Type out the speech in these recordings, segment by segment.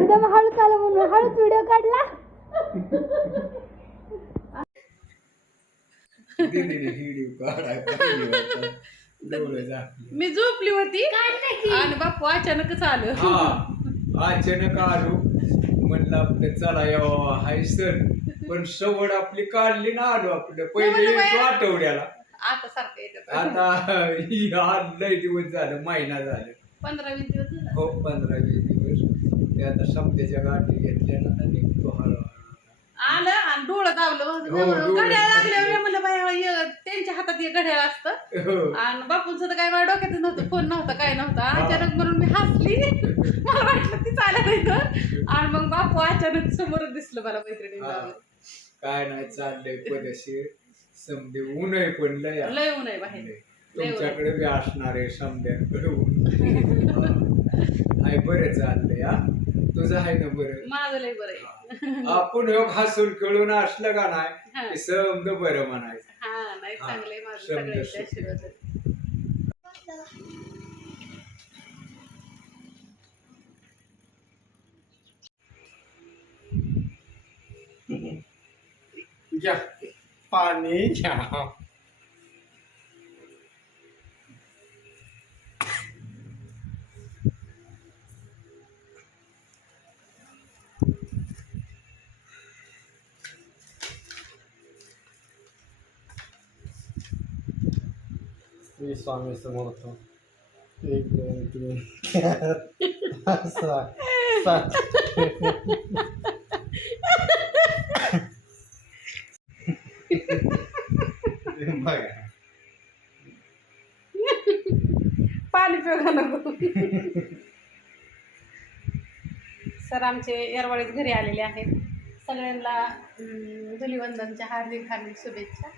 एकदम हळूच आलं म्हणून हळूच व्हिडिओ काढला. मी झोपली होती. आणि बापू अचानकच आलं. हा अचानक आलो. म्हणलं आपलं चला यावं हाय सण पण सवड आपली काढली ना आलो आपलं. पहिले आठवड्याला. आता सारखं येतात आता लय दिवस झालं महिना झालं. पंधरा वीस दिवस झाला. हो पंधरा वीस दिवस. ते आता समजाच्या गाठी घेतल्या ना आता निघतो हळूहळू. आलं आणि डोळं दावलं हो, डोळं. घड्याळ लागल्यावर मी म्हणलं बाया हे त्यांच्या हातात एक घड्याळ असतं. हो. आणि बापूंचं तर काय माझ्या डोक्यात नव्हतं फोन नव्हता काय नव्हता. अचानक म्हणून मी हसली. मला वाटलं ती चालत इथं आणि मग बापू अचानक समोर दिसलं मला मैत्रिणी हा. काय नाही चाललंय पदशीर समजे ऊन आहे पण लय. आहे. लय ऊन आहे बाहेर. लय. तुमच्याकडे बी असणार आहे समद्यांकडे ऊन. हाय बरं चाललंय हा. तुझं आहे ना बरं माझं लय बरं आहे आपण ह्यो हसून खेळून असलं का हा. नाही समज बरं म्हणायचं हा नाही हा. चांगलंय माझं शब्द. आशीर्वाद. घ्या पाणी घ्या श्री स्वामी समर्थ एक दोन तीन चार पाच सहा सात बघा पाणी पिऊ नको? सर आमचे येरवाडीत घरी आलेले आहेत. सगळ्यांना धुलिवंदनच्या हार्दिक हार्दिक शुभेच्छा.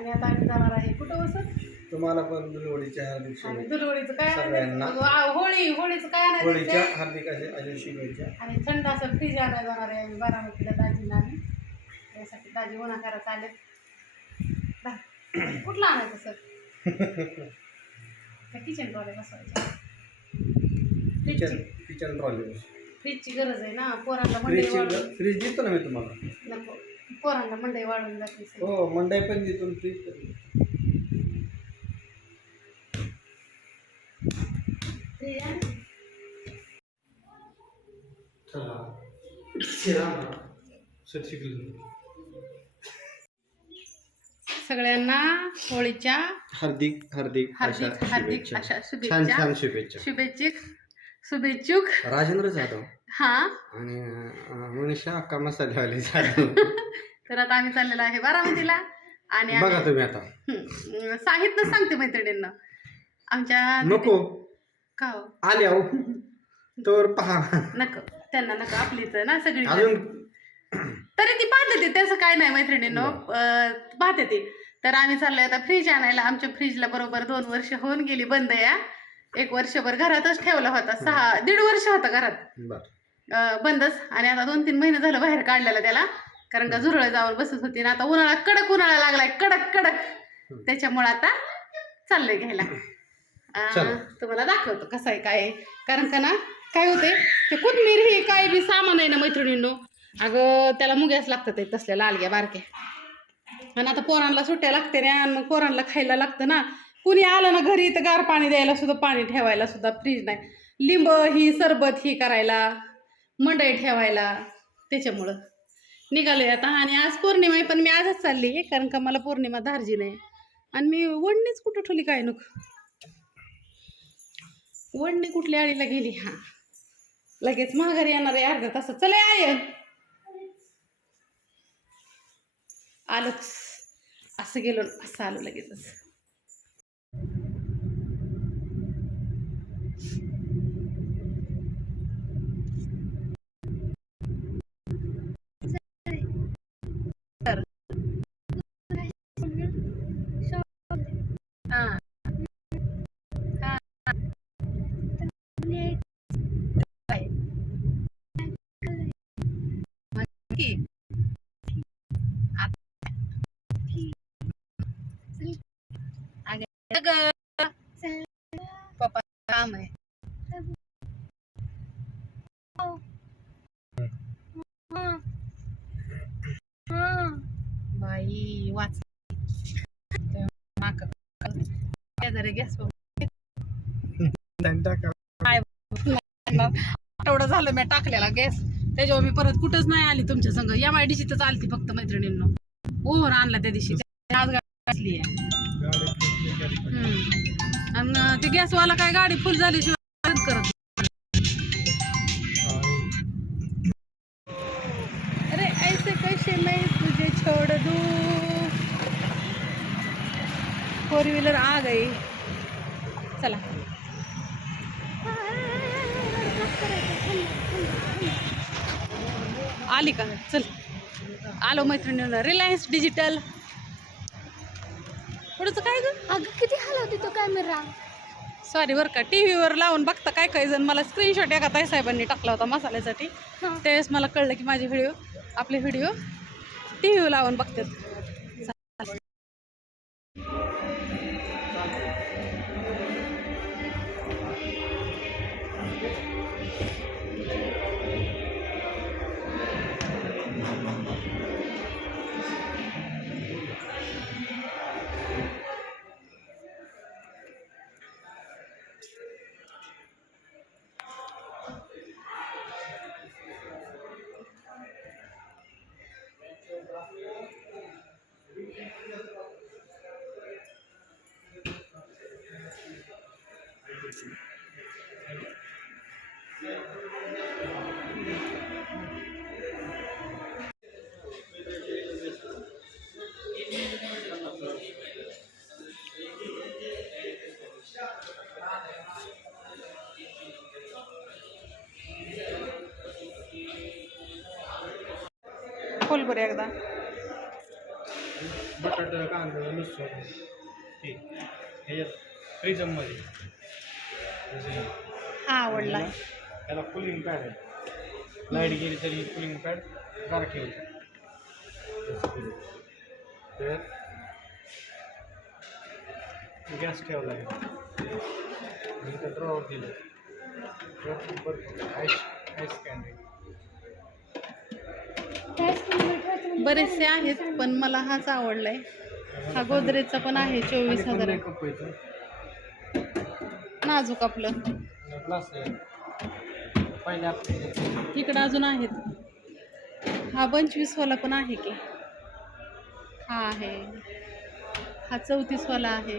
आणि आता आम्ही जाणार आहे. कुठं सर तुम्हाला पण दुलवडीच्या हार्दिक आणि शुभेच्छा दुलवडीचं काय सगळ्यांना. आणायचं? आ, होळी होळीचं काय आणायचं? होळीच्या? हार्दिक अशा अशा शुभेच्छा. आणि थंड असं फ्रीज आणायला जाणार आहे आम्ही बारामतीला दाजीला आम्ही. त्यासाठी दाजी उन्हा करायचं आले कुठला आणायचं सर? किचन ट्रॉले बसवायच्या. किचन फ्रीजची किचन ट्रॉली फ्रीजची गरज आहे ना पोरांना फ्रीज फ्रीज देतो ना मी तुम्हाला. नको. पोरांना मंडई वाळून जाते. हो मंडई पण? चला. शिरा सत शिकलो. सगळ्यांना होळीच्या हार्दिक हार्दिक हार्दिक अशा हार्दिक शुभेच्छा. अशा छान शुभेच्छा. छान शुभेच्छा. शुभेच्छुक शुभेच्छुक. राजेंद्र जाधव. हा. आणि अं, मनीषा अक्का मसालेवाले जाधव. तर आता आम्ही चाललेलो आहे बारामतीला. आणि आम्ही- बघा तुम्ही आता. हम्म. साहित्य सांगते मैत्रिणींना. आमच्या नको. का हो? आले अहो तर पहा. नको. त्यांना नको. आपलीच ना सगळी अजून तरी ती पाहते ते. त्याचं काय नाही मैत्रिणींनो. अं, पाहते ती. तर आम्ही चाललोय आता फ्रीज आणायला. आमच्या फ्रीजला बरोबर दोन वर्ष होऊन गेली बंद या. एक वर्षभर घरातच ठेवला होता. सहा दीड वर्ष होता घरात. बर. अं, बंदच. आणि आता दोन तीन महिने झालं बाहेर काढलेलं त्याला. कारण का झुरळ जाऊन बसत होती ना आता उन्हाळा कडक उन्हाळा लागलाय कडक कडक. त्याच्यामुळे आता चाललंय घ्यायला. तुम्हाला दाखवतो कसं आहे काय. कारण का ना काय होते ते कोथमीर ही काय बी सामान आहे ना मैत्रिणींनो अगं त्याला मुग्याच लागतात ते तसल्या लालग्या बारक्या. आणि आता पोरांना सुट्ट्या लागते ना आणि मग पोरांना खायला लागतं ना. कुणी आलं ना घरी तर गार पाणी द्यायला सुद्धा पाणी ठेवायला सुद्धा फ्रीज नाही. लिंब ही सरबत ही करायला मंडई ठेवायला त्याच्यामुळं. निघालोय आता. आणि आज पौर्णिमा आहे पण मी आजच चालली आहे कारण का मला पौर्णिमा धारजी नाही. आणि मी वडणीच कुठं ठेवली काय नको? वडणी कुठल्या आळीला गेली? हा. लगेच माघारी येणार आहे अर्ध्या तासात. चला आय आलोच. असं गेलो असं आलो लगेचच हा काय? की? अगं, अगं. बाई वाच. नाक शेजारी गॅस आठवडं झालं मी टाकलेला गॅस. त्याच्यावर मी परत कुठंच नाही आली तुमच्या संग. या माय डिशीतच आलती फक्त मैत्रिणींनो. ओव्हर आणला त्या दिवशी. आज गाडी. आणि ते गॅसवाला काय गाडी फुल बंद करत नाही. अरे ऐसे कैसे मैं तुझे छोड़ दूं फोर व्हीलर आ गई. चला. आली का? चल. आलो मैत्रिणींना. रिलायन्स डिजिटल पुढचं काय ग? अगं किती हलवते तो कॅमेरा सॉरी बरं का. टी व्हीवर लावून बघता काय काय जण. मला स्क्रीनशॉट एका ताई साहेबांनी टाकला होता मसाल्यासाठी. त्यावेळेस मला कळलं की माझे व्हिडिओ आपले व्हिडिओ टी व्ही लावून बघतात. खोल बरं एकदा. बटाटा कांदा लसूण ते ह्याच्यात फ्रीजमध्ये हा आवडला. त्याला कुलिंग पॅड आहे. लाइट गेली तरी कुलिंग पॅड गार ठेवतो त्यात गॅस ठेवला आहे ड्रॉवर दिलं. आईस आईस कॅन्डी बरेचसे आहेत पण मला हाच आवडलाय. हा गोदरेजचा पण आहे चोवीस हजार. नाजूक आपलं. आहे. इकडं अजून आहेत. हा पंचवीस वाला पण आहे की. हा आहे. हा चौतीस वाला आहे.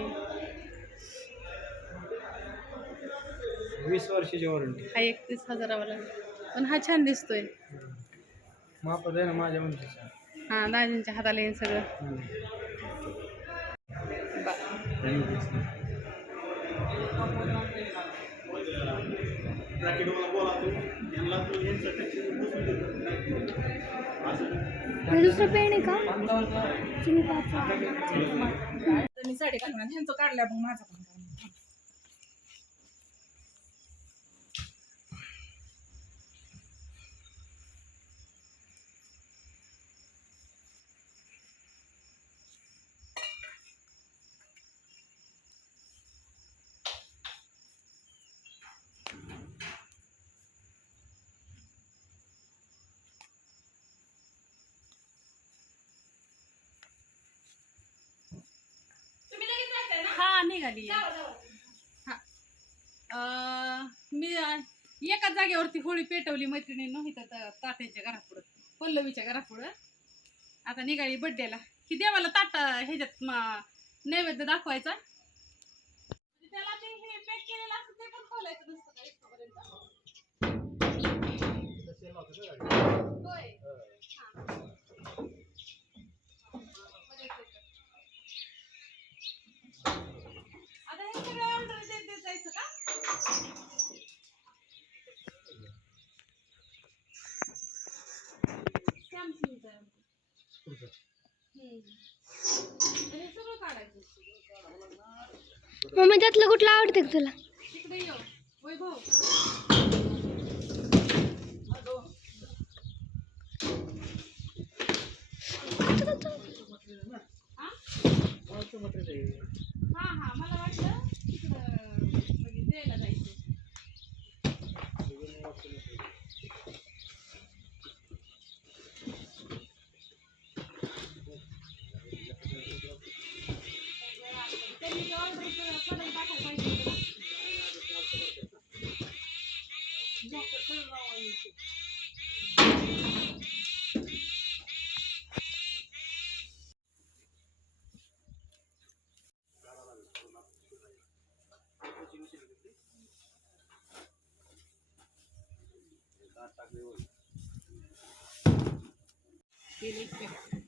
वीस वर्षाची वॉरंटी हा एकतीस हजारावाला पण हा छान दिसतोय. मापत आहे ना माझ्या उंचीचा हा दाजींच्या हाताला येईल सगळं. बा- दुसरं पेन आहे का? मी साडी घालून ह्यांचं काढल्या मग माझा. पण हा निघाली? हा. अं, मी एकाच जागेवरती होळी पेटवली मैत्रिणीनं इथं तात्यांच्या घरापुढं पल्लवीच्या घरापुढं. आता निघाली बड्डेला की देवाला ताट ह्याच्यात म- नैवेद्य दाखवायचा. त्याला ते हे पॅक केलेलं असतं ते पण खोलायचं नसतं का इथपर्यंत? होय हा. आता हे सगळं ऑर्डर देत देत जायचं का सॅमसंगचं आहे. हम्म. तर हे सगळं काढायचं मम्मी त्यातलं कुठलं आवडते तुला? तिकडे ये मला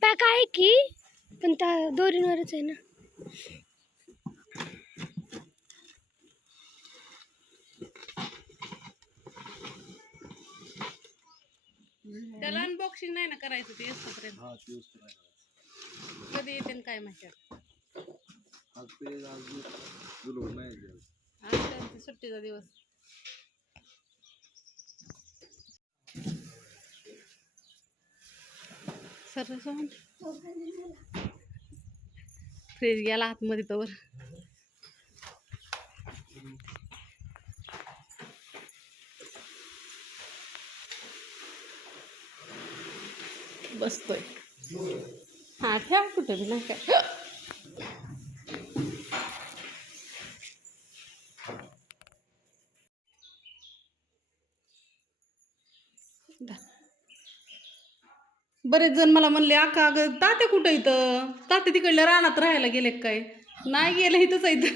वाटलं आहे की पण त्या दोरीवरच आहे ना. अनबॉक्सिंग नाही ना करायचं ते येतपर्यंत. कधी येते काय माहिती आता. आज त्यांची सुट्टीचा दिवस. सर फ्रीज गेला आतमध्ये तवर. बसतोय. हा ठेवा कुठं बी नाही काय बरेच जण मला म्हणले अका अगं ताते कुठं इथं? ताते तिकडल्या रानात राहायला गेले काय? नाही गेलं इथंच आहे इथं.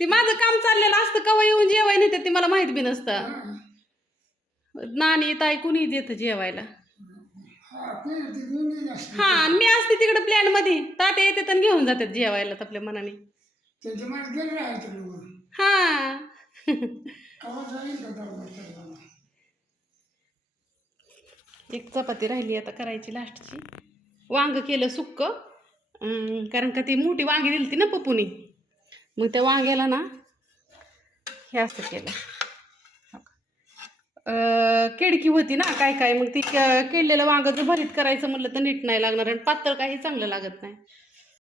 ते माझं काम चाललेलं असतं कवा येऊन जेवाय नाही ते मला माहीत बी नसतं. नानी ताई कुणी देतं जेवायला? हा आणि मी असते तिकडे प्लॅनमध्ये. तात्या येतात आणि घेऊन जातात जेवायला आपल्या मनाने. हा. एक चपाती राहिली आता करायची लास्टची वांग केलं सुक्क. कारण का ती मोठी वांगी दिली ती ना पप्पूनी. मग त्या वांग्याला ना हे असं केलं. केडकी होती ना काय काय मग ती केळलेलं केलेलं वांग जर भरीत करायचं म्हटलं तर नीट नाही लागणार आणि पातळ काही चांगलं लागत नाही.